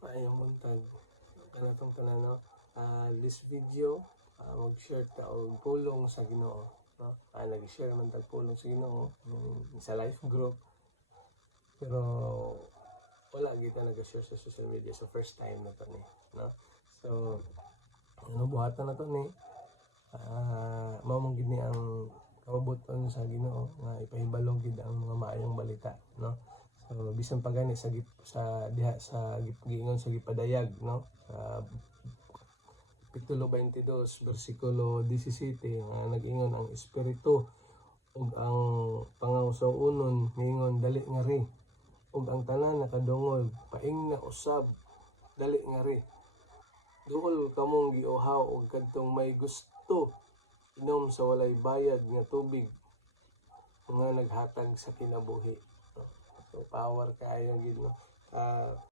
Maayong buntag kanatong tanan, no? This video mag-share ta og pulong sa Ginoo, no? Nag-share man tag pulong sa Ginoo sa life group, pero wala gid ta nag-share sa social media, so first time na to ni, no? So ano buhatan na to ni mao man gid ni ang kabubuton sa Ginoo nga ipahibalo gid ang mga maayong balita, no? So bisan pa gani sa diha sa giingon sa gipadayag, no? Kapitulo 22 bersikulo 17 nga nag-ingon ang espiritu ug ang pangawsawunon niingon dali nga ri, ug ang tanan nakadungog paing na usab dali nga ri. Duol kamong giuhaw og kadtong may gusto inom sa walay bayad nga tubig nga naghatag sa kinabuhi. So power kayo gid, no?